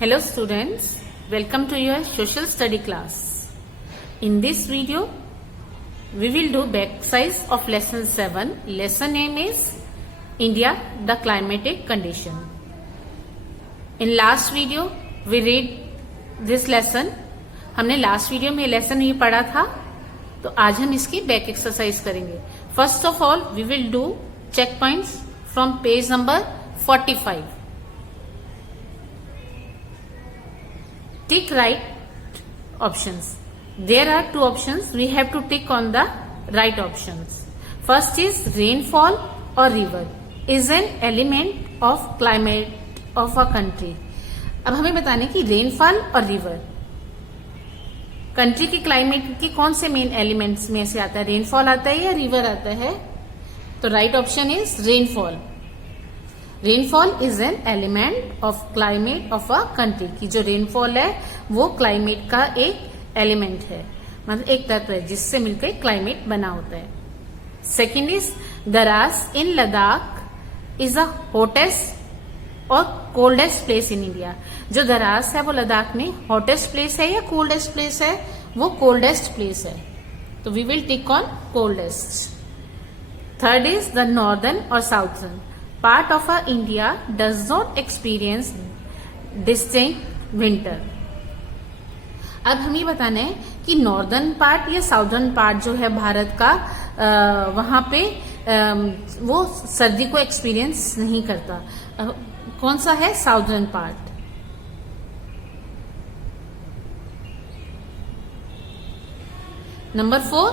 Hello students, welcome to your social study class. In this video, we will do exercise of lesson 7. Lesson name is India, the climatic condition. In last video, we read this lesson. हमने last video में lesson ये पढ़ा था, तो आज हम इसकी back exercise करेंगे. First of all we will do check points from page number 45. Tick right options. There are two options. We have to tick on the right options. First is rainfall or river is an element of climate of a country. अब हमें बताने की rainfall और river country की climate की कौन से main elements में से आता है, रेनफॉल आता है या रिवर आता है. तो right option is rainfall. Rainfall is an element of climate of a country. की जो रेनफॉल है वो क्लाइमेट का एक एलिमेंट है, मतलब एक तत्व है जिससे मिलकर क्लाइमेट बना होता है. Second is Dras in Ladakh is a hottest और कोल्डेस्ट प्लेस इन इंडिया. जो दरास है वो लद्दाख में हॉटेस्ट प्लेस है या कोल्डेस्ट प्लेस है, वो कोल्डेस्ट प्लेस है. तो we will tick on coldest. Third is the northern और southern part of India does not experience distinct winter. अब हमें बताना है कि नॉर्दर्न पार्ट या साउदर्न पार्ट जो है भारत का, वहां पे वो सर्दी को एक्सपीरियंस नहीं करता. कौन सा है? Southern part. Number 4,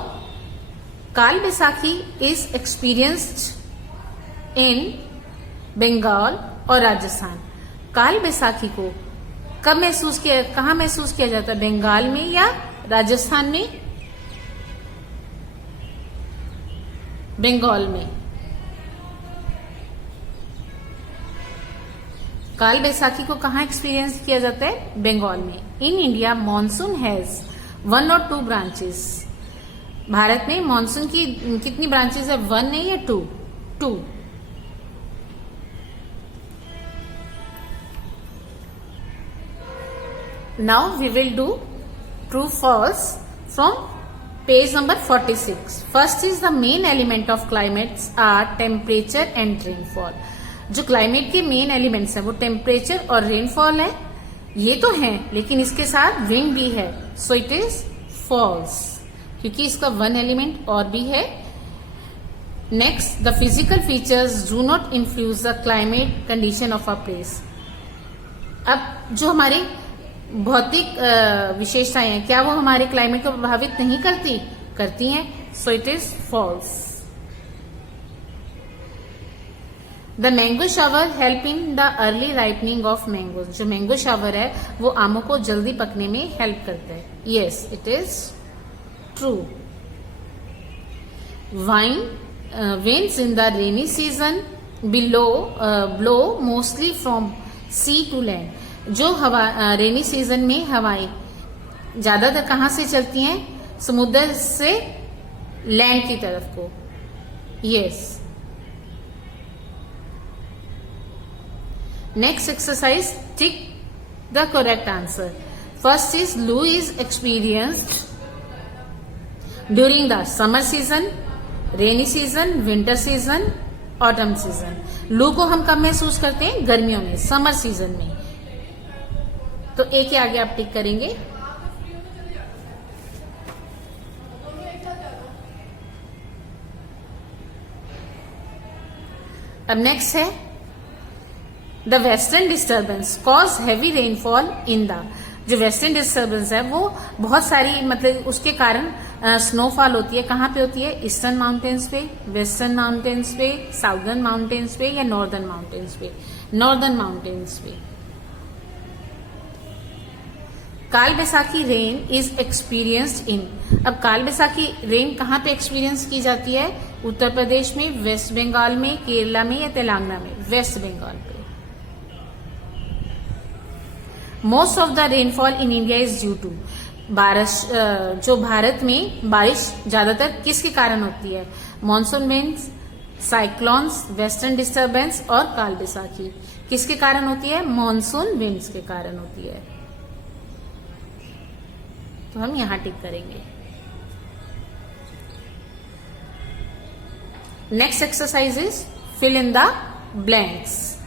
Kal Baisakhi is experienced in Bengal और राजस्थान. काल बैसाखी को कब महसूस किया, कहां महसूस किया जाता है, बंगाल में या राजस्थान में? बंगाल में. काल बैसाखी को कहां एक्सपीरियंस किया जाता है? बंगाल में. In India monsoon has 1 or 2 branches. Bharat में मॉनसून की कितनी ब्रांचेस है, 1 है या 2? 2. Now we will do true false from page number 46. First is the main element of climates are temperature and rainfall. जो क्लाइमेट के मेन एलिमेंट्स हैं वो टेम्परेचर और रेनफॉल है. ये तो है, लेकिन इसके साथ विंड भी है. सो इट इज फॉल्स, क्योंकि इसका 1 एलिमेंट और भी है. Next, the physical features do not influence the climate condition of a place. अब जो हमारी भौतिक विशेषताएं हैं, क्या वो हमारे क्लाइमेट को प्रभावित नहीं करती? करती हैं. So it is false. The mango shower help in the early ripening of mangoes. जो मैंगो शावर है वो आमों को जल्दी पकने में हेल्प करता है. Yes, it is true. winds in the rainy season blow mostly from sea to land. जो हवा रेनी सीजन में हवाएं ज्यादातर कहां से चलती हैं? समुद्र से लैंड की तरफ को. Yes. Next exercise, tick the correct answer. First is लू is experienced during the summer season, rainy season, winter season, autumn season. लू को हम कब महसूस करते हैं? गर्मियों में, समर सीजन में. तो एक के आगे आप टिक करेंगे. अब नेक्स्ट है the western disturbance cause heavy rainfall in the. जो वेस्टर्न डिस्टर्बेंस है वो बहुत सारी, मतलब उसके कारण स्नोफॉल होती है. कहां पे होती है? ईस्टर्न माउंटेन्स पे, वेस्टर्न माउंटेन्स पे, साउदर्न माउंटेन्स पे या नॉर्दर्न माउंटेन्स पे? नॉर्दर्न माउंटेन्स पे. काल बैसाखी रेन इज एक्सपीरियंस्ड इन. अब काल बैसाखी रेन कहां पे एक्सपीरियंस की जाती है? उत्तर प्रदेश में, वेस्ट बंगाल में, केरला में या तेलंगाना में? वेस्ट बंगाल पे. Most of the rainfall in India is due to. बारिश, जो भारत में बारिश ज्यादातर किसके कारण होती है? Monsoon winds, cyclones, western disturbance और काल बैसाखी किसके कारण होती है? मॉनसून विंड्स के कारण होती है। तो हम यहां टिक करेंगे। Next exercise is fill in the blanks.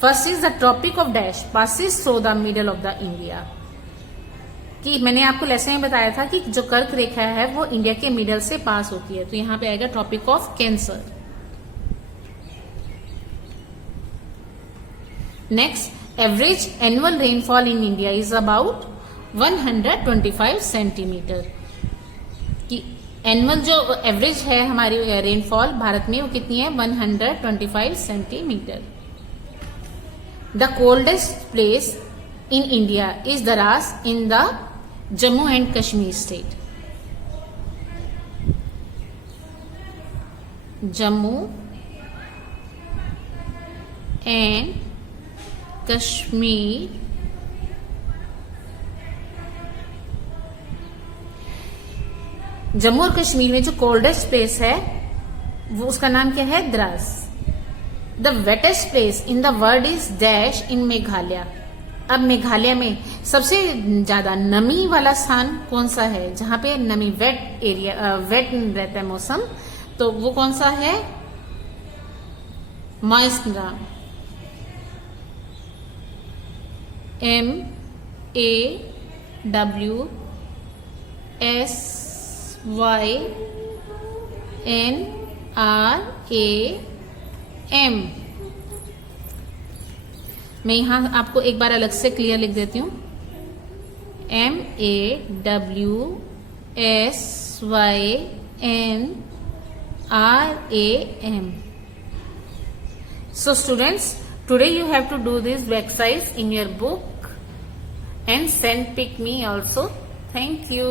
First is the tropic of dash passes through the middle of the India. कि मैंने आपको लेसन में बताया था कि जो कर्क रेखा है वो इंडिया के मिडल से पास होती है, तो यहां पे आएगा tropic of cancer. Next, average annual rainfall in India is about 125 centimetre. कि एनुअल जो एवरेज है हमारी रेनफॉल भारत में वो कितनी है? 125 centimetre. The coldest place in India is Daras in the Jammu and Kashmir state. Jammu and Kashmir Jammu और कश्मीर में जो कोल्डेस्ट प्लेस है वो उसका नाम क्या है? Dras. The wettest place in the world is dash in Meghalaya. अब मेघालय में सबसे ज्यादा नमी वाला स्थान कौन सा है? जहां पे नमी वेट एरिया वेट रहता है मौसम, तो वो कौन सा है? मॉइस्टराम। MAWSYNRAM। मैं यहां आपको एक बार अलग से क्लियर लिख देती हूं। MAWSYNRAM। So students, today you have to do this exercise in your book and send pic me also. Thank you.